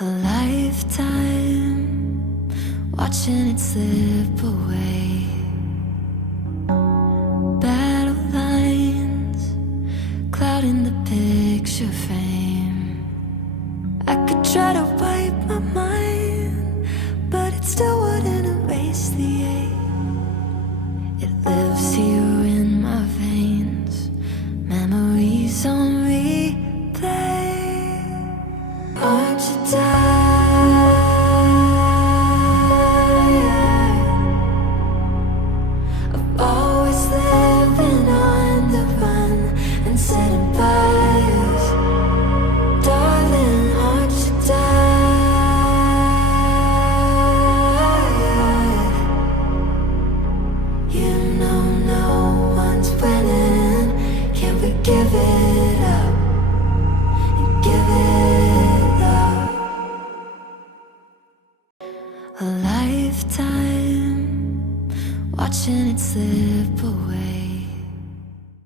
A lifetime watching it slip away. Battle lines clouding the picture frame. I could try to wipe my mind, but it still wouldn't erase the ache. It lives here in my veins, memories on replay. Aren't you tired of always living on the run and setting fires? Darling, aren't you tired? You know no one's winning. Can we give it up and give it up? A lifetime watching it slip away.